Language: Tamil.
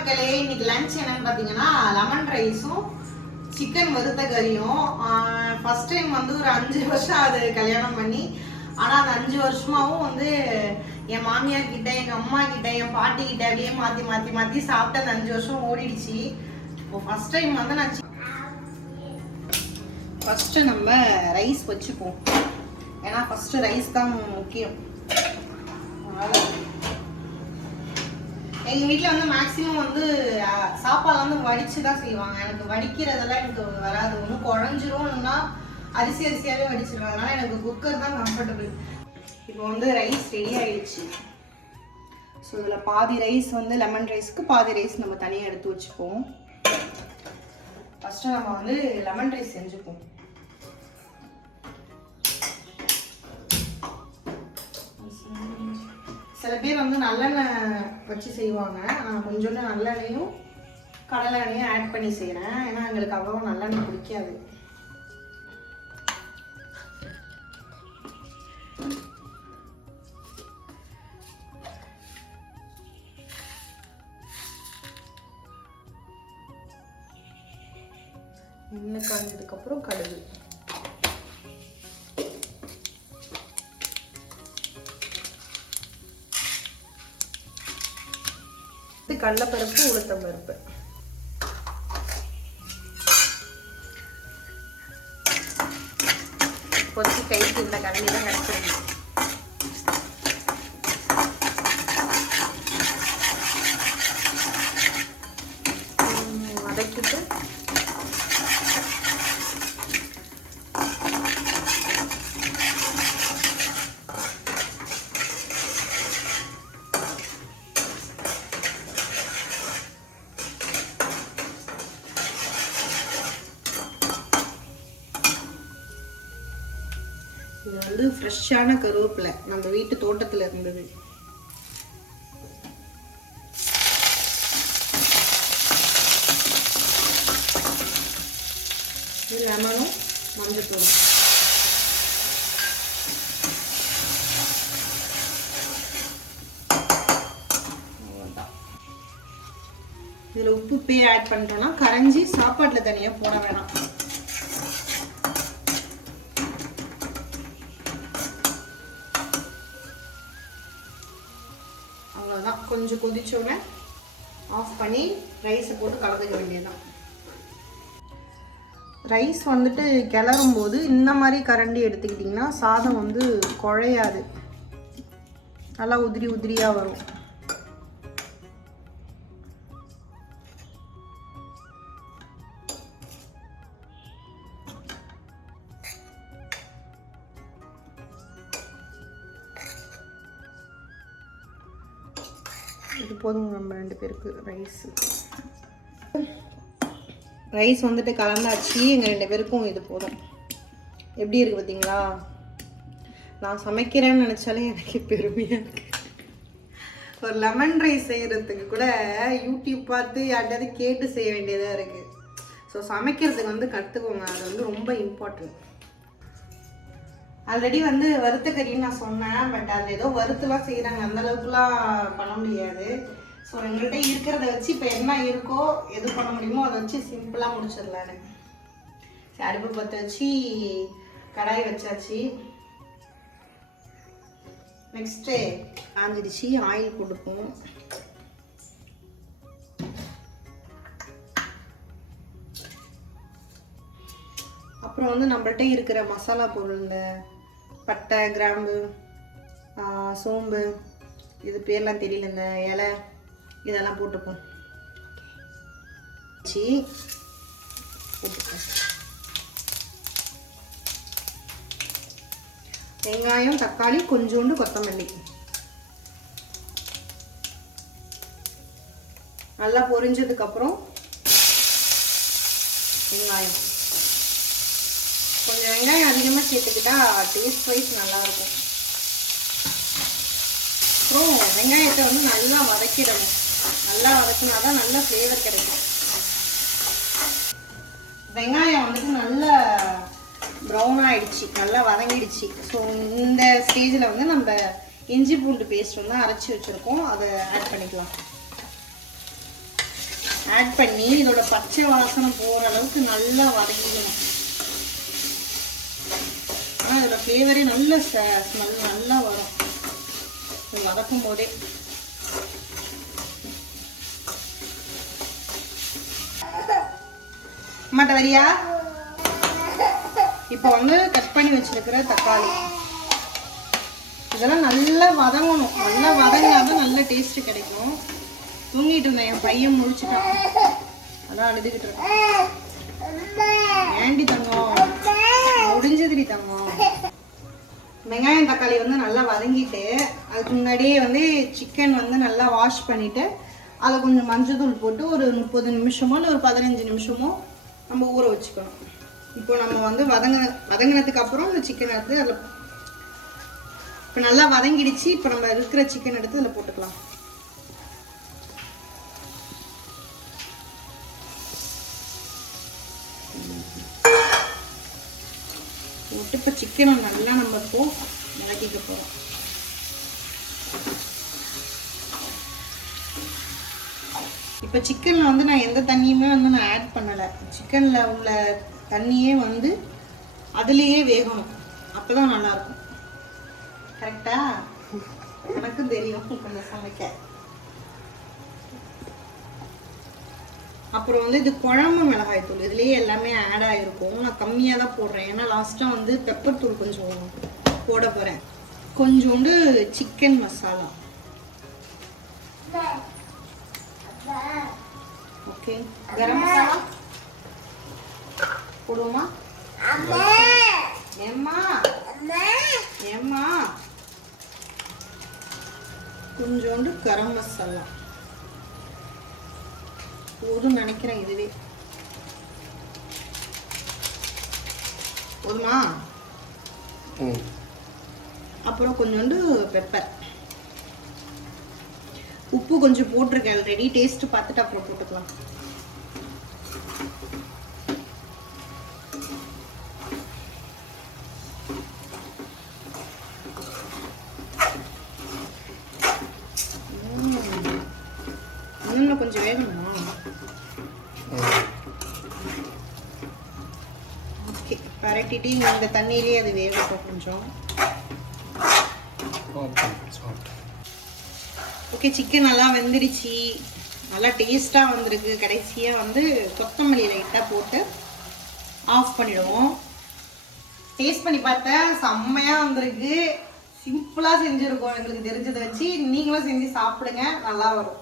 மக்களே, இன்னைக்கு லஞ்ச் என்னன்னு பார்த்தீங்கன்னா லெமன் ரைஸும் சிக்கன் வறுத்த கறியும். ஃபர்ஸ்ட் டைம் வந்து ஒரு 5 வருஷம் அது கல்யாணம் பண்ணி. ஆனால் அந்த 5 வருஷமாவும் வந்து என் மாமியார் கிட்ட, எங்கள் அம்மா கிட்ட, என் பாட்டி கிட்ட அப்படியே மாற்றி மாற்றி மாற்றி சாப்பிட்டு அந்த 5 வருஷம் ஓடிடுச்சு. இப்போ ஃபர்ஸ்ட் டைம் வந்து நான் ஃபர்ஸ்ட்டு நம்ம ரைஸ் வச்சுப்போம். ஏன்னா ஃபர்ஸ்ட்டு ரைஸ் தான் முக்கியம். எங்கள் வீட்டில் வந்து மேக்ஸிமம் வந்து சாப்பாடு வந்து வடித்து தான் செய்வாங்க. எனக்கு வடிக்கிறதெல்லாம் எனக்கு வராது. ஒன்றும் குழஞ்சிரும்னா அரிசியாகவே வடிச்சிருவாங்க. அதனால் எனக்கு குக்கர் தான் கம்ஃபர்டபுள். இப்போ வந்து ரைஸ் ரெடி ஆகிடுச்சு. ஸோ இதில் பாதி ரைஸ் வந்து லெமன் ரைஸ்க்கு, பாதி ரைஸ் நம்ம தனியாக எடுத்து வச்சுப்போம். ஃபஸ்ட்டு நம்ம வந்து லெமன் ரைஸ் செஞ்சுப்போம். சில பேர் வந்து நல்லெண்ணெய் வச்சு செய்வாங்க. நான் கொஞ்சோண்டு நல்லெண்ணையும் கடலை எண்ணெயும் ஆட் பண்ணி செய்கிறேன். ஏன்னா எங்களுக்கு அவ்வளோ நல்லெண்ணெய் பிடிக்காது. எண்ணெய் காய்ஞ்சதுக்கப்புறம் கடுகு, கடலைப்பருப்பு, உளுத்தம் பருப்பு, கொத்தி கைக்கு இந்த கரண்டி தான் கிடச்சிருக்கு. வதக்கிட்டு இது வந்து ஃப்ரெஷ்ஷான கருவேப்பிலை, நம்ம வீட்டு தோட்டத்தில் இருந்தது. இது லெமனும் மஞ்சத்தூளும். இதில் உப்பு இப்பயே ஆட் பண்ணிட்டோம்னா கரைஞ்சி சாப்பாட்டில் தனியாக போட வேணாம். அவ்வளோதான். கொஞ்சம் கொதிச்சோடனே ஆஃப் பண்ணி ரைஸை போட்டு கலந்துக்க வேண்டியதுதான். ரைஸ் வந்துட்டு கிளறும் போது இந்த மாதிரி கரண்டி எடுத்துக்கிட்டிங்கன்னா சாதம் வந்து குழையாது, நல்லா உதிரி உதிரியாக வரும். இது போதும் நம்ம 2 பேருக்கு ரைஸ் வந்துட்டு கலந்தாச்சு. எங்கள் 2 பேருக்கும் இது போதும். எப்படி இருக்குது பார்த்தீங்களா? நான் சமைக்கிறேன்னு நினச்சாலே எனக்கு பெருமையாக இருக்குது. ஒரு லெமன் ரைஸ் செய்கிறதுக்கு கூட யூடியூப் பார்த்து யார்கிட்டயாவது கேட்டு செய்ய வேண்டியதாக இருக்குது. ஸோ சமைக்கிறதுக்கு வந்து கற்றுக்கோங்க, அது வந்து ரொம்ப இம்பார்ட்டன்ட். ஆல்ரெடி வந்து வறுத்த கறின்னு நான் சொன்னேன், பட் அது ஏதோ வறுத்துலாம் செய்கிறாங்க, அந்தளவுக்குலாம் பண்ண முடியாது. ஸோ எங்கள்கிட்ட இருக்கிறத வச்சு இப்போ என்ன இருக்கோ எது பண்ண முடியுமோ அதை வச்சு சிம்பிளாக முடிச்சிடலான்னு. சரி, அடுப்பு பற்ற வச்சு கடாய் வச்சாச்சு. நெக்ஸ்ட்டு காஞ்சிடுச்சு, ஆயில் கொடுப்போம். அப்புறம் வந்து நம்மள்கிட்ட இருக்கிற மசாலா பொருள், இந்த பட்டை, கிராம்பு, சோம்பு, இது பேர்லாம் தெரியல, இந்த இலை, இதெல்லாம் போட்டுப்போம். வெங்காயம், தக்காளி, கொஞ்சோண்டு கொத்தமல்லி நல்லா பொரிஞ்சதுக்கப்புறம் வெங்காயம், கொஞ்சம் வெங்காயம் அதிகமாக சேர்த்துக்கிட்டா டேஸ்ட் வைஸ் நல்லாயிருக்கும். அப்புறம் வெங்காயத்தை வந்து நல்லா வதக்கிடணும். நல்லா வதக்கினா தான் நல்ல ஃப்ளேவர் கிடைக்கும். வெங்காயம் வந்துட்டு நல்லா ப்ரௌன் ஆகிடுச்சு, நல்லா வதங்கிடுச்சு. ஸோ இந்த ஸ்டேஜில் வந்து நம்ம இஞ்சி பூண்டு பேஸ்ட் வந்து அரைச்சி வச்சுருக்கோம், அதை ஆட் பண்ணிக்கலாம். ஆட் பண்ணி இதோட பச்சை வாசனை போகிற அளவுக்கு நல்லா வதக்கிக்கணும். ஆனால் இதோட ஃப்ளேவரே நல்ல ஸ்மெல் நல்லா வரும் இது வதக்கும் போதே. அம்மாட்ட வரியா? இப்போ வந்து கட் பண்ணி வச்சிருக்கிற தக்காளி இதெல்லாம் நல்லா வதங்கணும். நல்லா வதங்கினாதான் நல்ல டேஸ்ட் கிடைக்கும். தூங்கிட்டு இருந்தேன், என் பையன் முடிச்சுட்டான், அதான் அழுதுகிட்டு இருக்கேன். ஏண்டி தங்கம் முடிஞ்சதுடி தங்கம். வெங்காயம் தக்காளி வந்து நல்லா வதங்கிட்டு அதுக்கு முன்னாடியே வந்து சிக்கன் வந்து நல்லா வாஷ் பண்ணிவிட்டு அதில் கொஞ்சம் மஞ்சள் தூள் போட்டு ஒரு 30 நிமிஷமோ இல்லை ஒரு 15 நிமிஷமோ நம்ம ஊற வச்சுக்கணும். இப்போ நம்ம வந்து வதங்கினதுக்கு அப்புறம் இந்த சிக்கன் எடுத்து அதில் இப்போ நல்லா வதங்கிடுச்சு. இப்போ நம்ம இருக்கிற சிக்கன் எடுத்து அதில் போட்டுக்கலாம். போட்டு இப்போ சிக்கனை நல்லா நம்ம இப்போ வதக்கிக்க போகிறோம். இப்போ சிக்கனில் வந்து நான் எந்த தண்ணியுமே வந்து நான் ஆட் பண்ணலை. சிக்கனில் உள்ள தண்ணியே வந்து அதுலேயே வேகணும், அப்போ தான் நல்லாயிருக்கும். கரெக்டா? எனக்கும் தெரியும் கொஞ்சம் சமைக்க. அப்புறம் வந்து இது குழம்பு மிளகாய் தூள் இதுலேயே எல்லாமே ஆட் ஆகிருக்கும். நான் கம்மியாக தான் போடுறேன், ஏன்னா லாஸ்ட்டாக வந்து பெப்பர் தூள் கொஞ்சம் போட போகிறேன். கொஞ்சோண்டு சிக்கன் மசாலா. ஓகே, கரம் மசாலா போடுவோமா? ஏம்மா ஏம்மா கொஞ்சோண்டு கரம் மசாலா போதும் நினைக்கிறேன். இதுவே போதுமா? அப்புறம் கொஞ்சோண்டு பெப்பர். உப்பு கொஞ்சம் போட்டிருக்கேன் ஆல்ரெடி, டேஸ்ட் பார்த்துட்டு அப்புறம் போட்டுக்கலாம். இன்னும் கொஞ்சம் வேகணுமா? ஓகே, பரட்டிட்டு இந்த தண்ணியிலே அது வேகட்டும் கொஞ்சம். ஓகே, சிக்கன் நல்லா வெந்துடுச்சு, நல்லா டேஸ்ட்டாக வந்திருக்கு. கடைசியாக வந்து கொத்தமல்லி லைட்டாக போட்டு ஆஃப் பண்ணிவிடுவோம். டேஸ்ட் பண்ணி பார்த்தேன், செம்மையாக வந்திருக்கு. சிம்பிளாக செஞ்சுருக்கோம், எங்களுக்கு தெரிஞ்சதை வச்சு. நீங்களும் செஞ்சு சாப்பிடுங்க, நல்லா வரும்.